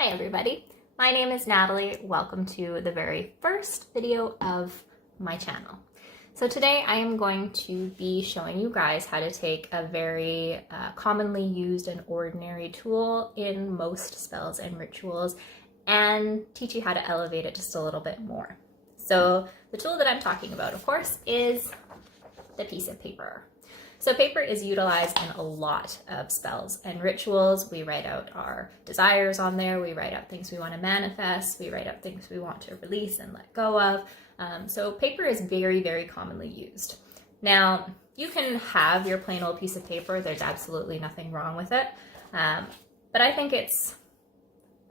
Hi everybody, my name is Natalie. Welcome to the very first video of my channel. So today I am going to be showing you guys how to take a very commonly used and ordinary tool in most spells and rituals and teach you how to elevate it just a little bit more. So the tool that I'm talking about, of course, is the piece of paper. So paper is utilized in a lot of spells and rituals. We write out our desires on there. We write out things we want to manifest. We write out things we want to release and let go of. So paper is very, very commonly used. Now, you can have your plain old piece of paper. There's absolutely nothing wrong with it. But I think it's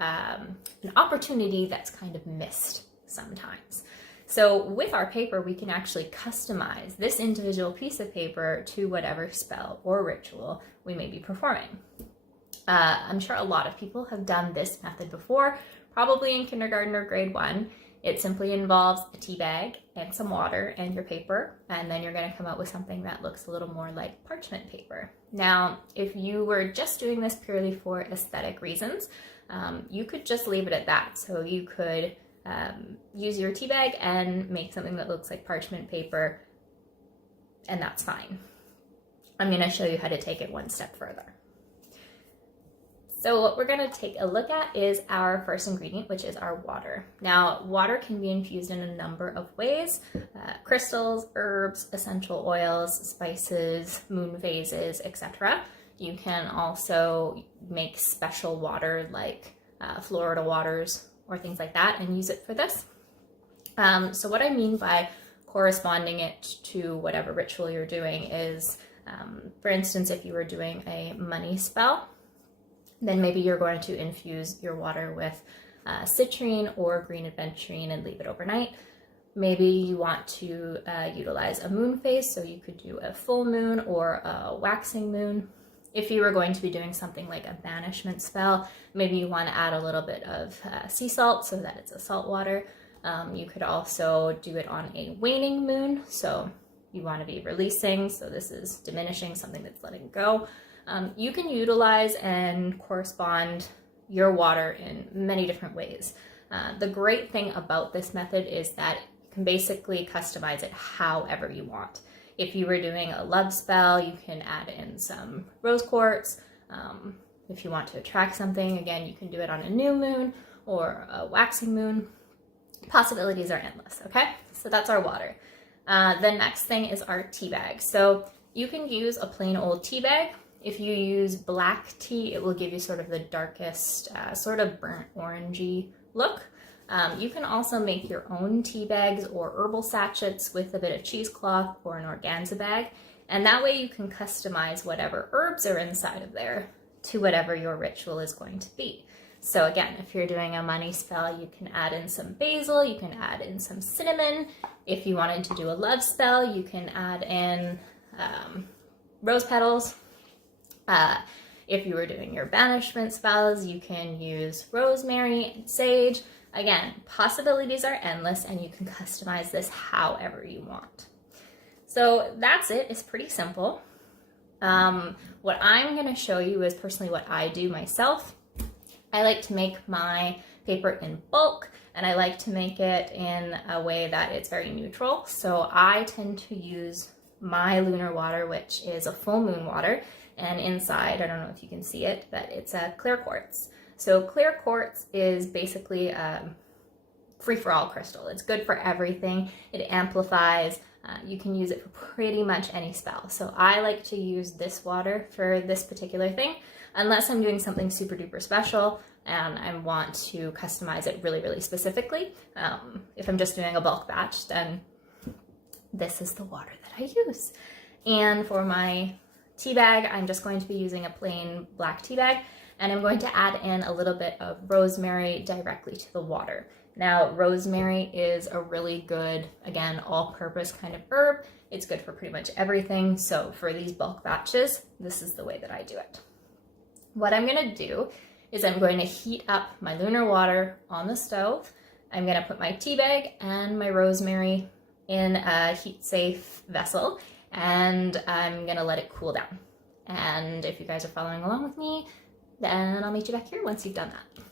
an opportunity that's kind of missed sometimes. So with our paper, we can actually customize this individual piece of paper to whatever spell or ritual we may be performing. I'm sure a lot of people have done this method before, probably in kindergarten or grade 1. It simply involves a tea bag and some water and your paper, and then you're going to come out with something that looks a little more like parchment paper. Now, if you were just doing this purely for aesthetic reasons, you could just leave it at that. So you could use your tea bag and make something that looks like parchment paper, and that's fine. I'm going to show you how to take it one step further. So what we're going to take a look at is our first ingredient, which is our water. Now, water can be infused in a number of ways: crystals, herbs, essential oils, spices, moon phases, etc. You can also make special water like Florida waters or things like that and use it for this. So what I mean by corresponding it to whatever ritual you're doing is, for instance, if you were doing a money spell, then maybe you're going to infuse your water with citrine or green aventurine and leave it overnight. Maybe you want to utilize a moon phase, so you could do a full moon or a waxing moon. If you were going to be doing something like a banishment spell, maybe you want to add a little bit of sea salt so that it's a salt water. You could also do it on a waning moon, so you want to be releasing, so this is diminishing, something that's letting go. You can utilize and correspond your water in many different ways. The great thing about this method is that you can basically customize it however you want. If you were doing a love spell, you can add in some rose quartz. If you want to attract something, again, you can do it on a new moon or a waxing moon. Possibilities are endless, okay? So that's our water. The next thing is our tea bag. So you can use a plain old tea bag. If you use black tea, it will give you sort of the darkest, sort of burnt orangey look. You can also make your own tea bags or herbal sachets with a bit of cheesecloth or an organza bag, and that way you can customize whatever herbs are inside of there to whatever your ritual is going to be. So again, if you're doing a money spell, you can add in some basil, you can add in some cinnamon. If you wanted to do a love spell, you can add in rose petals. If you were doing your banishment spells, you can use rosemary and sage. Again, possibilities are endless and you can customize this however you want. So that's it. It's pretty simple. What I'm going to show you is personally what I do myself. I like to make my paper in bulk, and I like to make it in a way that it's very neutral. So I tend to use my lunar water, which is a full moon water, and inside, I don't know if you can see it, but it's a clear quartz. So clear quartz is basically a free-for-all crystal. It's good for everything. It amplifies. You can use it for pretty much any spell. So I like to use this water for this particular thing, unless I'm doing something super duper special and I want to customize it really, really specifically. If I'm just doing a bulk batch, then this is the water that I use. And for my tea bag, I'm just going to be using a plain black tea bag, and I'm going to add in a little bit of rosemary directly to the water. Now, rosemary is a really good, again, all-purpose kind of herb. It's good for pretty much everything. So for these bulk batches, this is the way that I do it. What I'm going to do is I'm going to heat up my lunar water on the stove. I'm going to put my tea bag and my rosemary in a heat-safe vessel, and I'm going to let it cool down. And if you guys are following along with me, then I'll meet you back here once you've done that.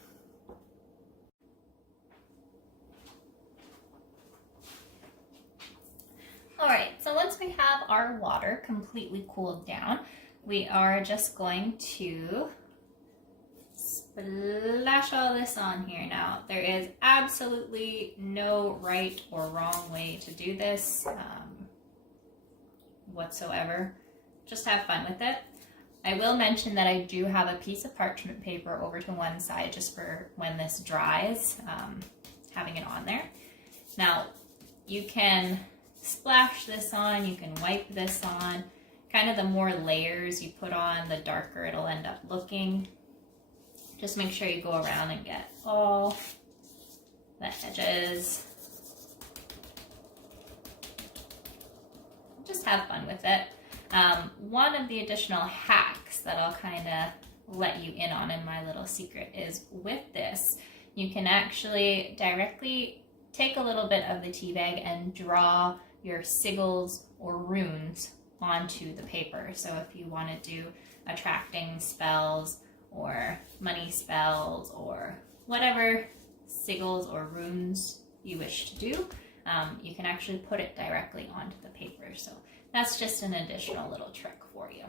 we have our water completely cooled down, we are just going to splash all this on here. Now, there is absolutely no right or wrong way to do this whatsoever. Just have fun with it. I will mention that I do have a piece of parchment paper over to one side just for when this dries, having it on there. Now, you can splash this on, you can wipe this on. Kind of the more layers you put on, the darker it'll end up looking. Just make sure you go around and get all the edges. Just have fun with it. One of the additional hacks that I'll kind of let you in on in my little secret is with this, you can actually directly take a little bit of the tea bag and draw your sigils or runes onto the paper. So if you want to do attracting spells or money spells or whatever sigils or runes you wish to do, you can actually put it directly onto the paper. So that's just an additional little trick for you.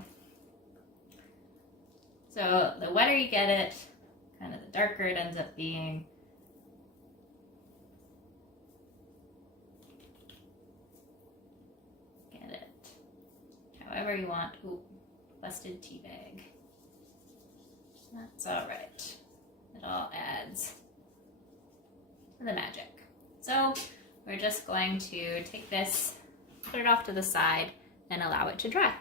So the wetter you get it, kind of the darker it ends up being. Get it however you want. Ooh, busted tea bag. That's all right. It all adds to the magic. So we're just going to take this, put it off to the side, and allow it to dry.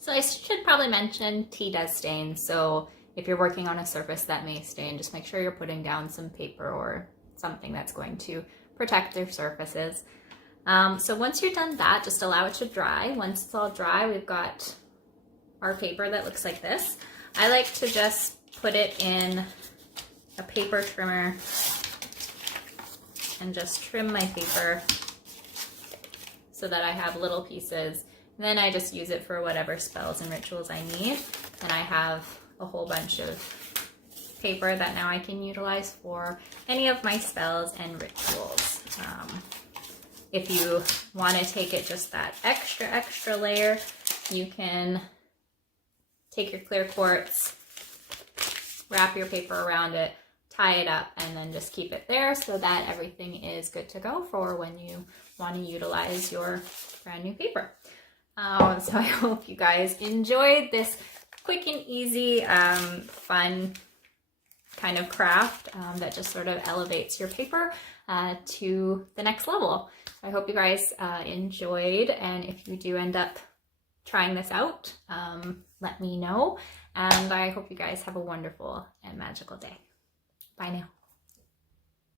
So I should probably mention tea does stain, so if you're working on a surface that may stain, just make sure you're putting down some paper or something that's going to protect their surfaces. So once you're done that, just allow it to dry. Once it's all dry, we've got our paper that looks like this. I like to just put it in a paper trimmer and just trim my paper so that I have little pieces. And then I just use it for whatever spells and rituals I need. And I have a whole bunch of paper that now I can utilize for any of my spells and rituals. If you want to take it just that extra layer, you can take your clear quartz, wrap your paper around it, tie it up, and then just keep it there so that everything is good to go for when you want to utilize your brand new paper. So I hope you guys enjoyed this quick and easy, fun kind of craft that just sort of elevates your paper to the next level. I hope you guys enjoyed, and if you do end up trying this out, let me know, and I hope you guys have a wonderful and magical day. Bye now.